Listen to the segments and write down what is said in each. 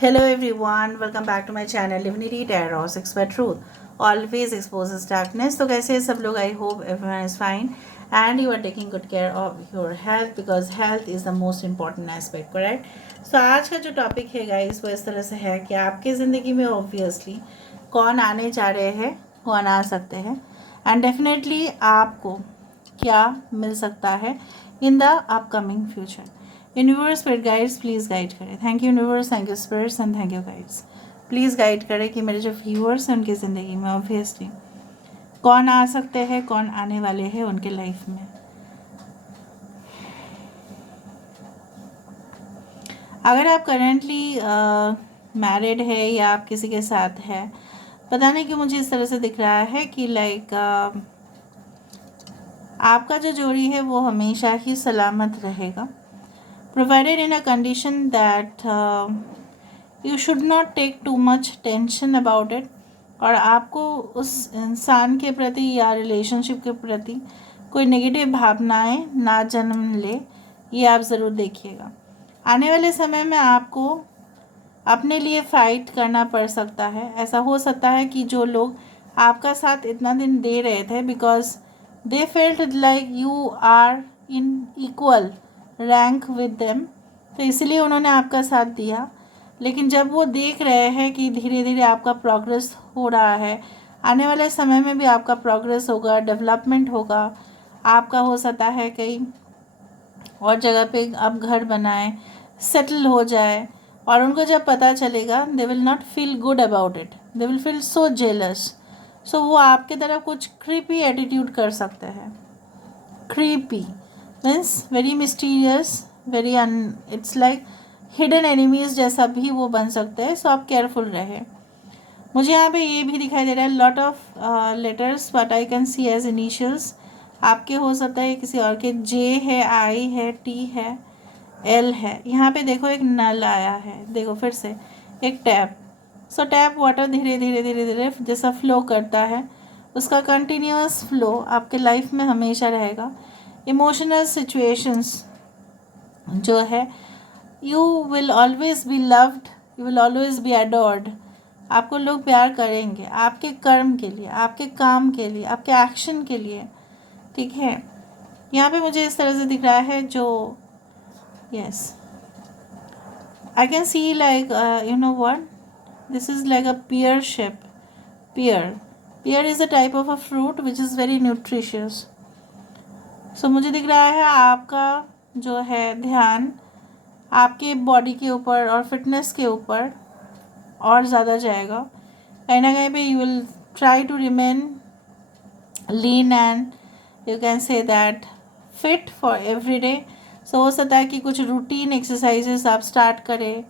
Hello everyone, welcome back to my channel Divinity Tarot 6 by Truth. Always exposes darkness. तो कैसे हैं सब लोग? I hope everyone is fine and you are taking good care of your health because health is the most important aspect, correct? So आज का जो topic है guys वो इस तरह से है कि आपकी ज़िंदगी में ऑब्वियसली कौन आने जा रहे हैं, कौन आ सकते हैं एंड डेफिनेटली आपको क्या मिल सकता है in the upcoming future. Universe spirit guides please guide करें. Thank you universe, thank you spirits and thank you guides. Please guide करें कि मेरे जो व्यूअर्स हैं उनकी ज़िंदगी में ऑब्वियसली कौन आ सकते हैं, कौन आने वाले हैं उनके लाइफ में. अगर आप करेंटली मैरिड है या आप किसी के साथ है, पता नहीं क्यों मुझे इस तरह से दिख रहा है कि लाइक आपका जो जोड़ी है वो हमेशा ही सलामत रहेगा, provided in a condition that you should not take too much tension about it. और आपको उस इंसान के प्रति या रिलेशनशिप के प्रति कोई नेगेटिव भावनाएं ना जन्म ले, ये आप ज़रूर देखिएगा. आने वाले समय में आपको अपने लिए फ़ाइट करना पड़ सकता है. ऐसा हो सकता है कि जो लोग आपका साथ इतना दिन दे रहे थे because they felt like you are in equal rank with them, तो इसलिए उन्होंने आपका साथ दिया. लेकिन जब वो देख रहे हैं कि धीरे धीरे आपका प्रोग्रेस हो रहा है, आने वाले समय में भी आपका प्रोग्रेस होगा, डेवलपमेंट होगा, आपका हो सकता है कहीं और जगह पे आप घर बनाएं, सेटल हो जाए, और उनको जब पता चलेगा they will not feel good about it, they will feel so jealous. So वो आपके तरफ कुछ क्रीपी एटीट्यूड कर सकते हैं. Creepy means very mysterious, very it's like hidden enemies जैसा भी वो बन सकते हैं. सो आप केयरफुल रहे. मुझे यहाँ पे ये भी दिखाई दे रहा है lot of letters but I can see as initials. आपके हो सकता है किसी और के. जे है, आई है, टी है, एल है. यहाँ पे देखो एक नल आया है, देखो फिर से एक टैप. सो टैप वाटर धीरे धीरे धीरे धीरे जैसा फ्लो करता है, उसका कंटिन्यूस फ्लो आपके लाइफ में हमेशा रहेगा. इमोशनल सिचुएशंस जो है, you will always be loved, you will always be adored. आपको लोग प्यार करेंगे आपके कर्म के लिए, आपके काम के लिए, आपके एक्शन के लिए. ठीक है, यहाँ पे मुझे इस तरह से दिख रहा है जो yes I can C like you know what this is like a pear shape. pear is a type of a fruit which is very nutritious. सो मुझे दिख रहा है आपका जो है ध्यान आपके बॉडी के ऊपर और फिटनेस के ऊपर और ज़्यादा जाएगा. कहीं ना कहीं पे you will try to remain lean and you can say that fit for every day. So हो सकता है कि कुछ रूटीन एक्सरसाइजेस आप स्टार्ट करें,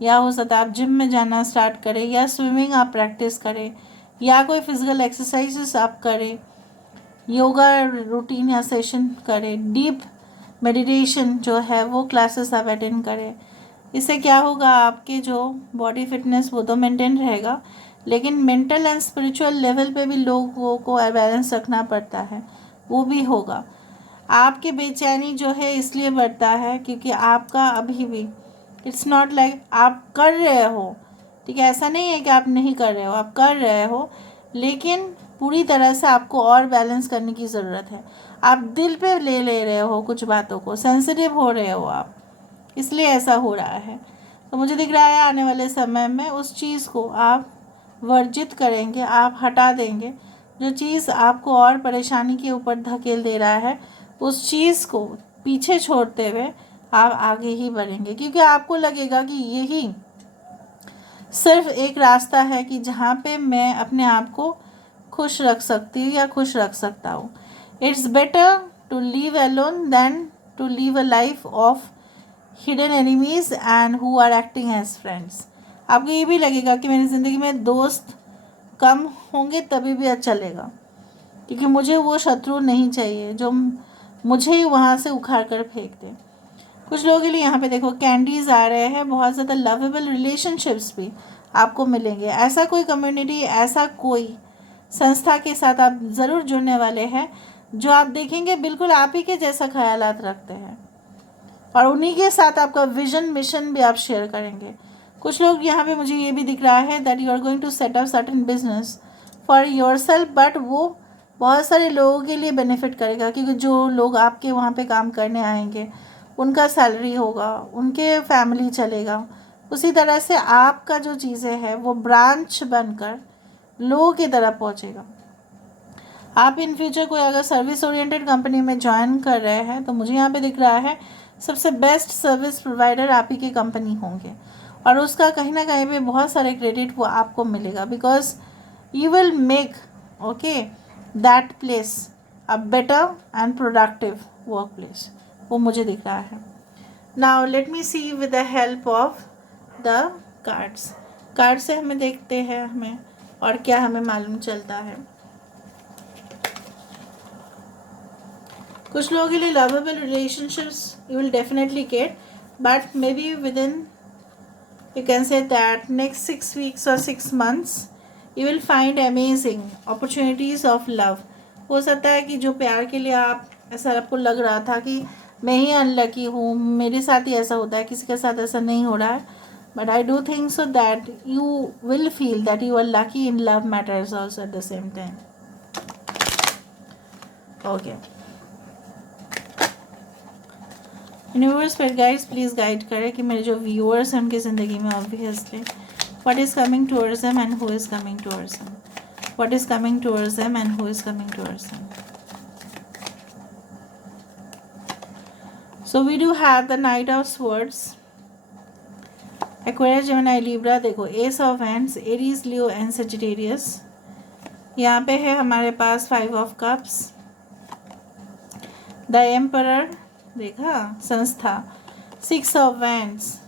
या हो सकता है आप जिम में जाना स्टार्ट करें, या स्विमिंग आप प्रैक्टिस करें, या कोई फिजिकल एक्सरसाइजेस आप करें, योगा रूटीन या सेशन करें, डीप मेडिटेशन जो है वो क्लासेस आप अटेंड करें. इससे क्या होगा, आपके जो बॉडी फिटनेस वो तो मेंटेन रहेगा, लेकिन मेंटल एंड स्पिरिचुअल लेवल पे भी लोगों को बैलेंस रखना पड़ता है, वो भी होगा. आपकी बेचैनी जो है इसलिए बढ़ता है क्योंकि आपका अभी भी इट्स नॉट लाइक आप कर रहे हो. ठीक है, ऐसा नहीं है कि आप नहीं कर रहे हो, आप कर रहे हो, लेकिन पूरी तरह से आपको और बैलेंस करने की ज़रूरत है. आप दिल पे ले रहे हो कुछ बातों को, सेंसिटिव हो रहे हो आप, इसलिए ऐसा हो रहा है. तो मुझे दिख रहा है आने वाले समय में उस चीज़ को आप वर्जित करेंगे, आप हटा देंगे. जो चीज़ आपको और परेशानी के ऊपर धकेल दे रहा है, उस चीज़ को पीछे छोड़ते हुए आप आगे ही बढ़ेंगे, क्योंकि आपको लगेगा कि यही सिर्फ एक रास्ता है कि जहाँ पे मैं अपने आप को खुश रख सकती हूँ या खुश रख सकता हूँ. It's better to live alone than to live a life of hidden enemies and who are acting as friends. आपको ये भी लगेगा कि मेरी ज़िंदगी में दोस्त कम होंगे तभी भी अच्छा चलेगा, क्योंकि मुझे वो शत्रु नहीं चाहिए जो मुझे ही वहाँ से उखाड़ कर फेंक दे. कुछ लोगों के लिए यहाँ पे देखो कैंडीज़ आ रहे हैं, बहुत ज़्यादा लवेबल रिलेशनशिप्स भी आपको मिलेंगे. ऐसा कोई कम्युनिटी, ऐसा कोई संस्था के साथ आप ज़रूर जुड़ने वाले हैं जो आप देखेंगे बिल्कुल आप ही के जैसा ख्यालात रखते हैं, और उन्हीं के साथ आपका विजन मिशन भी आप शेयर करेंगे. कुछ लोग यहाँ पे मुझे ये भी दिख रहा है that you are going to set up certain business for yourself, but वो बहुत सारे लोगों के लिए बेनिफिट करेगा, क्योंकि जो लोग आपके वहाँ पे काम करने आएंगे उनका सैलरी होगा, उनके फैमिली चलेगा। उसी तरह से आपका जो चीज़ें हैं वो ब्रांच बनकर लोगों की तरफ पहुँचेगा। आप इन फ्यूचर कोई अगर सर्विस ओरिएंटेड कंपनी में ज्वाइन कर रहे हैं तो मुझे यहाँ पे दिख रहा है सबसे बेस्ट सर्विस प्रोवाइडर आप ही की कंपनी होंगे, और उसका कहीं ना कहीं पे बहुत सारे क्रेडिट वो आपको मिलेगा, because you will make okay that place a better and productive work place, वो मुझे दिख रहा है। Now let me see with the help of the card से हमें देखते हैं हमें और क्या हमें मालूम चलता है। कुछ लोगों के लिए lovable relationships you will definitely get, but may be with in you can say that next 6 weeks or 6 months you will find amazing opportunities of love। हो सकता है कि जो प्यार के लिए आप ऐसा आपको लग रहा था कि मैं ही अनलकी हूँ, मेरे साथ ही ऐसा होता है, किसी के साथ ऐसा नहीं हो रहा है, but I do think so that you will feel that you are lucky in love matters also at the same time. Okay, universe पर गाइड्स प्लीज़ गाइड करें कि मेरे जो व्यूअर्स हैं उनकी ज़िंदगी में obviously what is coming towards them and who is coming towards them, what is coming towards them and who is coming towards them. So we do have the night of swords, Aquarius, Gemini, Libra, देखो ace of hands, Aries, Leo and Sagittarius. यहाँ पे है हमारे पास 5 of cups, the emperor, देखा संस्था, 6 of wands,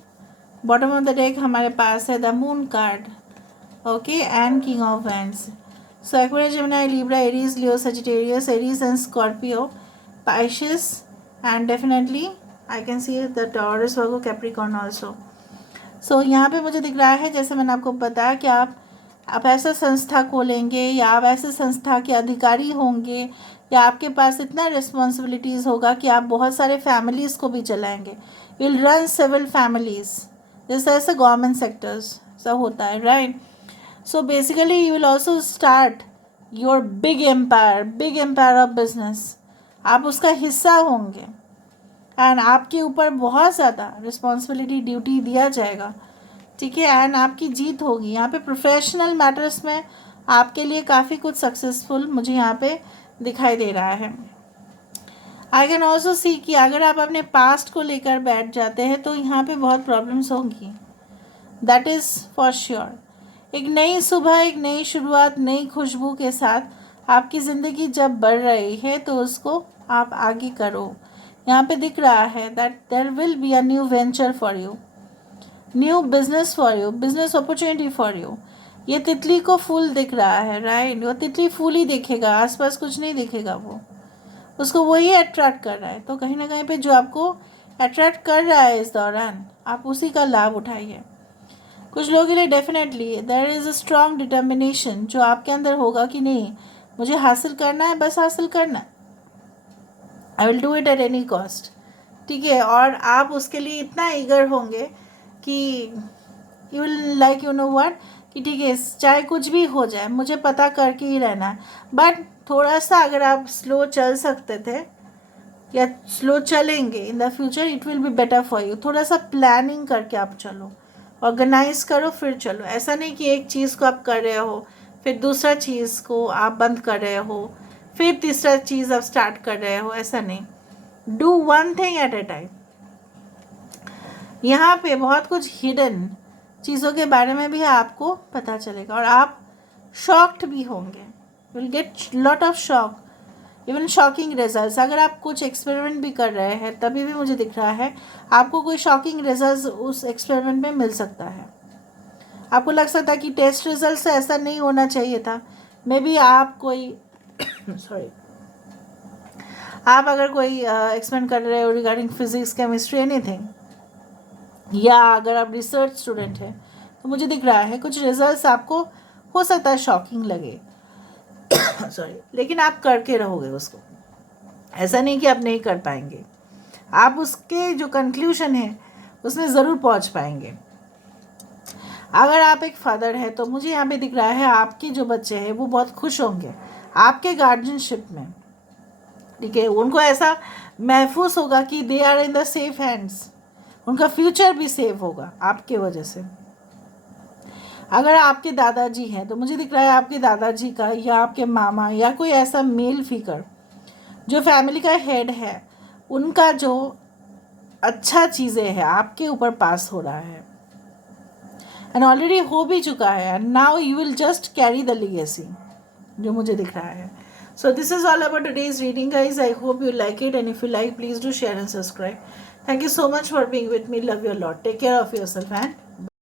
bottom of the deck हमारे पास है the moon card, okay, and king of wands. So Aquarius, Gemini, Libra, Aries, Leo, Sagittarius, Aries and Scorpio, Pisces and definitely I can see the Taurus, Virgo, Capricorn also. So यहाँ पे मुझे दिख रहा है जैसे मैंने आपको बताया कि आप ऐसा संस्था खोलेंगे या आप ऐसे संस्था के अधिकारी होंगे या आपके पास इतना रिस्पॉन्सिबिलिटीज़ होगा कि आप बहुत सारे फैमिलीज़ को भी चलाएंगे। You will run several families, जैसे ऐसे गवर्नमेंट सेक्टर्स सब होता है, right. So basically you will also start your big empire of business, आप उसका हिस्सा होंगे एंड आपके ऊपर बहुत ज़्यादा रिस्पॉन्सिबिलिटी ड्यूटी दिया जाएगा, ठीक है, एंड आपकी जीत होगी। यहाँ पे प्रोफेशनल मैटर्स में आपके लिए काफ़ी कुछ सक्सेसफुल मुझे यहाँ पे दिखाई दे रहा है। आई कैन ऑल्सो सी कि अगर आप अपने पास्ट को लेकर बैठ जाते हैं तो यहाँ पे बहुत प्रॉब्लम्स होंगी, दैट इज़ फॉर श्योर। एक नई सुबह, एक नई शुरुआत, नई खुशबू के साथ आपकी ज़िंदगी जब बढ़ रही है तो उसको आप आगे करो। यहाँ पे दिख रहा है that there will be a new venture for you, new business for you, business opportunity for you. ये तितली को फूल दिख रहा है, राइट, वो तितली फूल ही दिखेगा, आसपास कुछ नहीं दिखेगा, वो उसको वही अट्रैक्ट कर रहा है। तो कहीं ना कहीं पे जो आपको अट्रैक्ट कर रहा है इस दौरान आप उसी का लाभ उठाइए। कुछ लोगों के लिए definitely there is a strong determination जो आपके अंदर होगा कि नहीं मुझे हासिल करना है, बस हासिल करना, I will do it at any cost, ठीक है। और आप उसके लिए इतना ईगर होंगे कि you will like you know what कि ठीक है चाहे कुछ भी हो जाए मुझे पता करके ही रहना है। बट थोड़ा सा अगर आप स्लो चल सकते थे या स्लो चलेंगे in the future it will be better for you. थोड़ा सा प्लानिंग करके आप चलो, ऑर्गेनाइज करो फिर चलो। ऐसा नहीं कि एक चीज़ को आप कर रहे हो फिर दूसरा चीज़ को आप बंद कर रहे हो फिर तीसरा चीज़ आप स्टार्ट कर रहे हो, ऐसा नहीं। Do one thing at A time. यहाँ पे बहुत कुछ हिडन चीज़ों के बारे में भी आपको पता चलेगा और आप शॉक्ड भी होंगे, will get lot of shock, even shocking results. अगर आप कुछ एक्सपेरिमेंट भी कर रहे हैं तभी भी मुझे दिख रहा है आपको कोई शॉकिंग रिजल्ट्स उस एक्सपेरिमेंट में मिल सकता है। आपको लग सकता है कि टेस्ट रिजल्ट से ऐसा नहीं होना चाहिए था, मे बी आप कोई सॉरी आप अगर कोई एक्सपेरिमेंट कर रहे हो रिगार्डिंग फिजिक्स, केमिस्ट्री, एनीथिंग, या अगर आप रिसर्च स्टूडेंट हैं तो मुझे दिख रहा है कुछ रिजल्ट्स आपको हो सकता है शॉकिंग लगे सॉरी, लेकिन आप करके रहोगे उसको। ऐसा नहीं कि आप नहीं कर पाएंगे, आप उसके जो कंक्लूजन है उसमें ज़रूर पहुंच पाएंगे। अगर आप एक फादर है तो मुझे यहाँ पे दिख रहा है आपके जो बच्चे हैं वो बहुत खुश होंगे आपके गार्जियनशिप में, ठीक है। उनको ऐसा महसूस होगा कि they are in the safe hands, उनका फ्यूचर भी सेफ होगा आपके वजह से। अगर आपके दादाजी हैं तो मुझे दिख रहा है आपके दादाजी का या आपके मामा या कोई ऐसा मेल फिगर जो फैमिली का हेड है, उनका जो अच्छा चीज़ें हैं आपके ऊपर पास हो रहा है एंड ऑलरेडी हो भी चुका है, and now you will just carry the legacy, जो मुझे दिख रहा है। So this is all about today's reading guys. I hope you like it, and if you like please do share and subscribe. Thank you so much for being with me. Love you a lot. Take care of yourself and